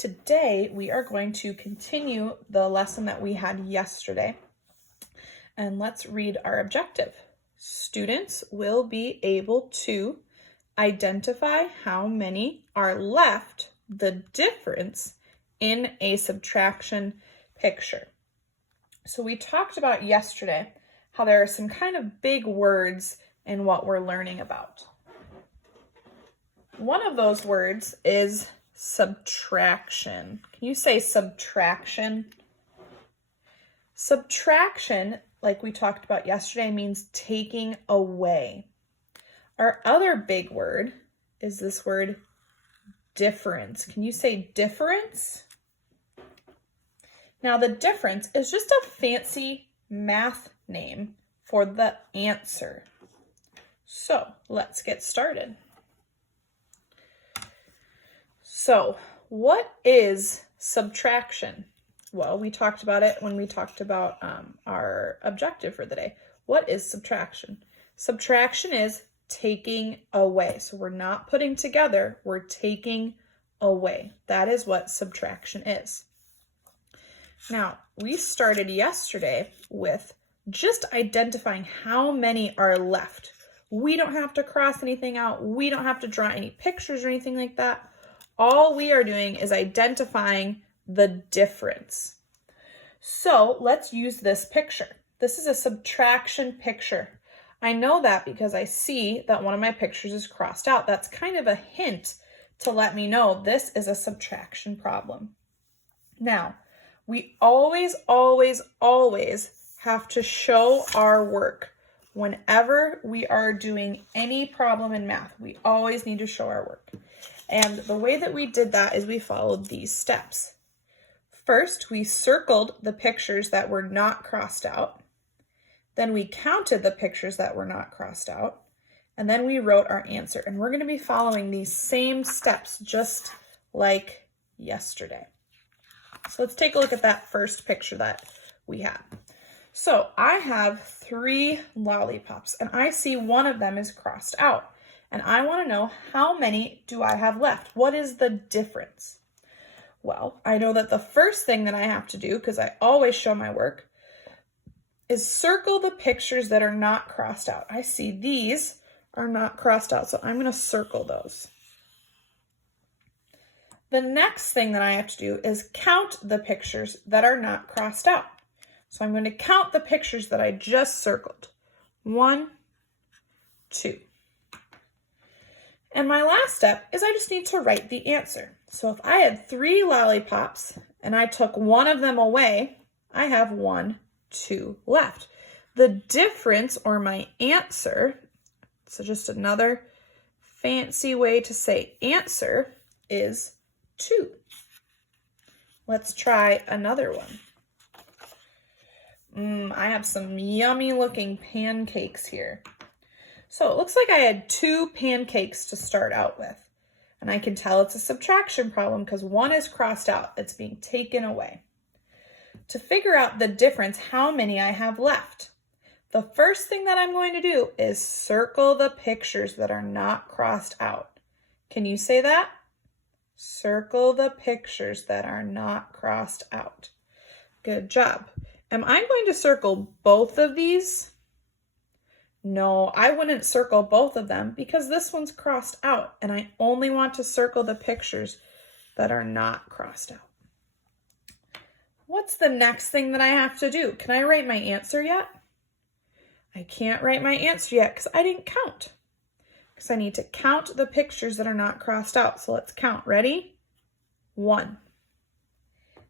Today, we are going to continue the lesson that we had yesterday. And let's read our objective. Students will be able to identify how many are left, the difference in a subtraction picture. So we talked about yesterday how there are some kind of big words in what we're learning about. One of those words is subtraction. Can you say subtraction? Subtraction, like we talked about yesterday, means taking away. Our other big word is this word difference. Can you say difference? Now, the difference is just a fancy math name for the answer. So let's get started. So what is subtraction? Well, we talked about it when we talked about our objective for the day. What is subtraction? Subtraction is taking away. So we're not putting together, we're taking away. That is what subtraction is. Now, we started yesterday with just identifying how many are left. We don't have to cross anything out. We don't have to draw any pictures or anything like that. All we are doing is identifying the difference. So let's use this picture. This is a subtraction picture. I know that because I see that one of my pictures is crossed out. That's kind of a hint to let me know this is a subtraction problem. Now, we always have to show our work. Whenever we are doing any problem in math, we always need to show our work. And the way that we did that is we followed these steps. First, we circled the pictures that were not crossed out. Then we counted the pictures that were not crossed out. And then we wrote our answer. And we're going to be following these same steps just like yesterday. So let's take a look at that first picture that we had. So I have 3 lollipops and I see one of them is crossed out. And I want to know how many do I have left? What is the difference? Well, I know that the first thing that I have to do, because I always show my work, is circle the pictures that are not crossed out. I see these are not crossed out, so I'm going to circle those. The next thing that I have to do is count the pictures that are not crossed out. So I'm going to count the pictures that I just circled. 1, 2. And my last step is I just need to write the answer. So if I had 3 lollipops and I took one of them away, I have 1, 2 left. The difference, or my answer, so just another fancy way to say answer, is 2. Let's try another one. I have some yummy looking pancakes here. So it looks like I had 2 pancakes to start out with. And I can tell it's a subtraction problem because one is crossed out. It's being taken away. To figure out the difference, how many I have left, the first thing that I'm going to do is circle the pictures that are not crossed out. Can you say that? Circle the pictures that are not crossed out. Good job. Am I going to circle both of these? No, I wouldn't circle both of them because this one's crossed out and I only want to circle the pictures that are not crossed out. What's the next thing that I have to do? Can I write my answer yet? I can't write my answer yet because I didn't count. Because I need to count the pictures that are not crossed out. So let's count. Ready? 1.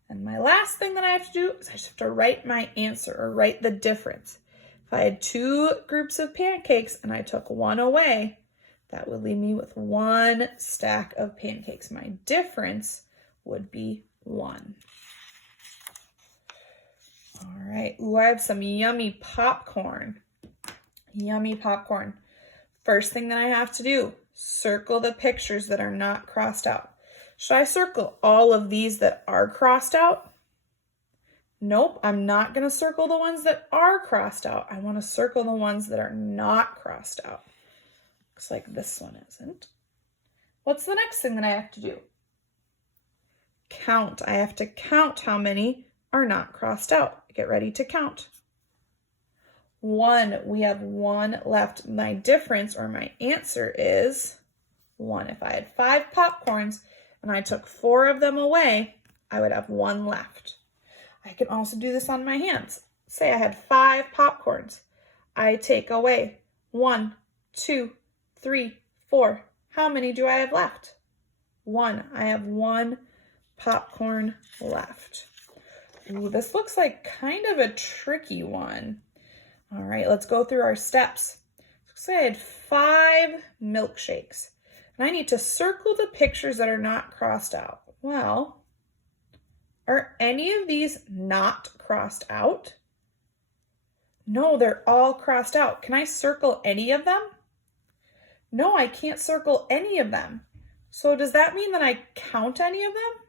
And my last thing that I have to do is I just have to write my answer or write the difference. If I had 2 groups of pancakes and I took one away, that would leave me with 1 stack of pancakes. My difference would be 1. All right. Ooh, I have some yummy popcorn. Yummy popcorn. First thing that I have to do, circle the pictures that are not crossed out. Should I circle all of these that are crossed out? Nope, I'm not going to circle the ones that are crossed out. I want to circle the ones that are not crossed out. Looks like this one isn't. What's the next thing that I have to do? count. I have to count how many are not crossed out. Get ready to count. 1, we have 1 left. My difference, or my answer, is 1. If I had 5 popcorns and I took 4 of them away, I would have 1 left. I can also do this on my hands. Say I had 5 popcorns. I take away 1, 2, 3, 4. How many do I have left? 1. I have 1 popcorn left. Ooh, this looks like kind of a tricky one. All right, let's go through our steps. So I had 5 milkshakes, and I need to circle the pictures that are not crossed out. Well, are any of these not crossed out? No, they're all crossed out. Can I circle any of them? No, I can't circle any of them. So does that mean that I count any of them?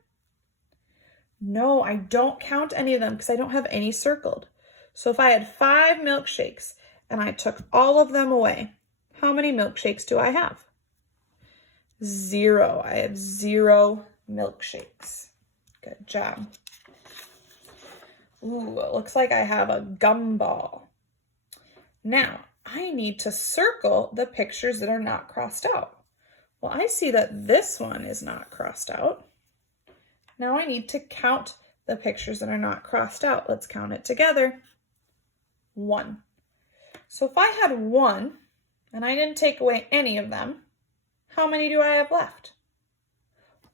No, I don't count any of them because I don't have any circled. So if I had 5 milkshakes and I took all of them away, how many milkshakes do I have? 0. I have 0 milkshakes. Good job. Ooh, it looks like I have a gumball. Now, I need to circle the pictures that are not crossed out. Well, I see that this one is not crossed out. Now I need to count the pictures that are not crossed out. Let's count it together. 1. So if I had 1 and I didn't take away any of them, how many do I have left?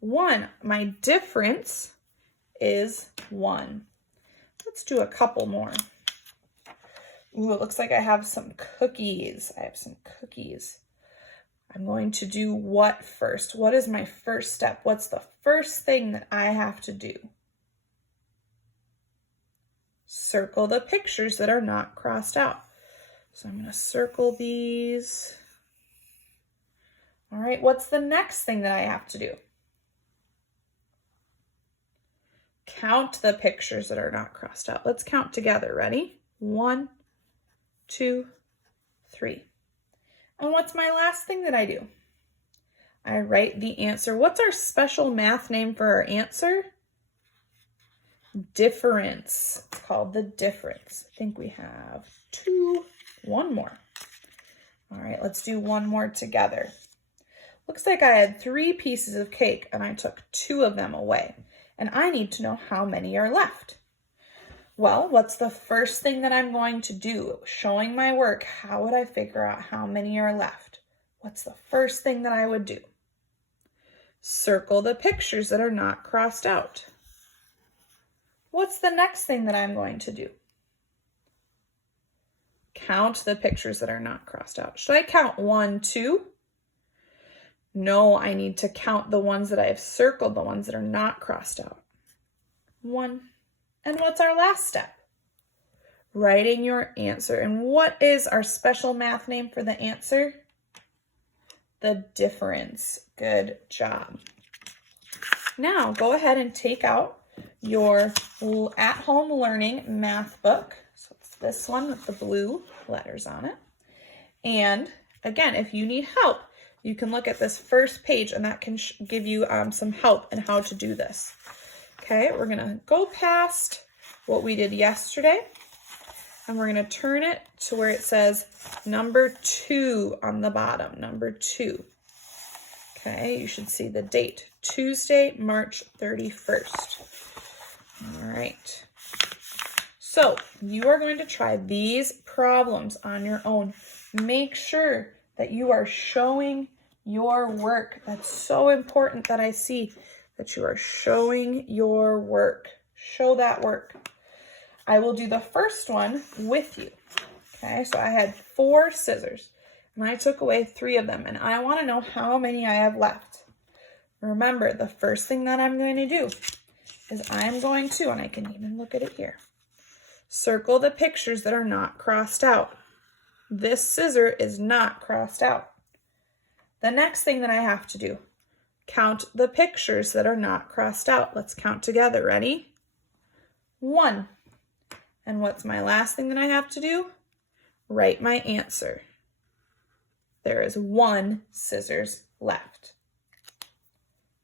1. My difference is 1. Let's do a couple more. Ooh, it looks like I have some cookies. I'm going to do what first? What is my first step? What's the first thing that I have to do? Circle the pictures that are not crossed out. So I'm going to circle these. All right, what's the next thing that I have to do? Count the pictures that are not crossed out. Let's count together. Ready? 1, 2, 3. And what's my last thing that I do? I write the answer. What's our special math name for our answer? Difference. It's called the difference. I think we have 2. 1 more. All right, let's do one more together. Looks like I had 3 pieces of cake and I took 2 of them away. And I need to know how many are left. Well, what's the first thing that I'm going to do? Showing my work, how would I figure out how many are left? What's the first thing that I would do? Circle the pictures that are not crossed out. What's the next thing that I'm going to do? Count the pictures that are not crossed out. Should I count 1, 2? No, I need to count the ones that I have circled, the ones that are not crossed out. 1. And what's our last step? Writing your answer. And what is our special math name for the answer? The difference. Good job. Now go ahead and take out your at-home learning math book. So it's this one with the blue letters on it. And again, if you need help, you can look at this first page and that can give you some help in how to do this. Okay, we're gonna go past what we did yesterday and we're gonna turn it to where it says number 2 on the bottom, number 2. Okay, you should see the date, Tuesday, March 31st. All right, so you are going to try these problems on your own. Make sure that you are showing your work. That's so important that I see that you are showing your work. Show that work. I will do the first one with you. Okay, so I had 4 scissors and I took away 3 of them and I want to know how many I have left. Remember, the first thing that I'm going to do is I'm going to, and I can even look at it here, circle the pictures that are not crossed out. This scissor is not crossed out. The next thing that I have to do, count the pictures that are not crossed out. Let's count together. Ready? 1. And what's my last thing that I have to do? Write my answer. There is 1 scissors left.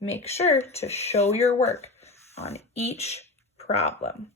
Make sure to show your work. on each problem.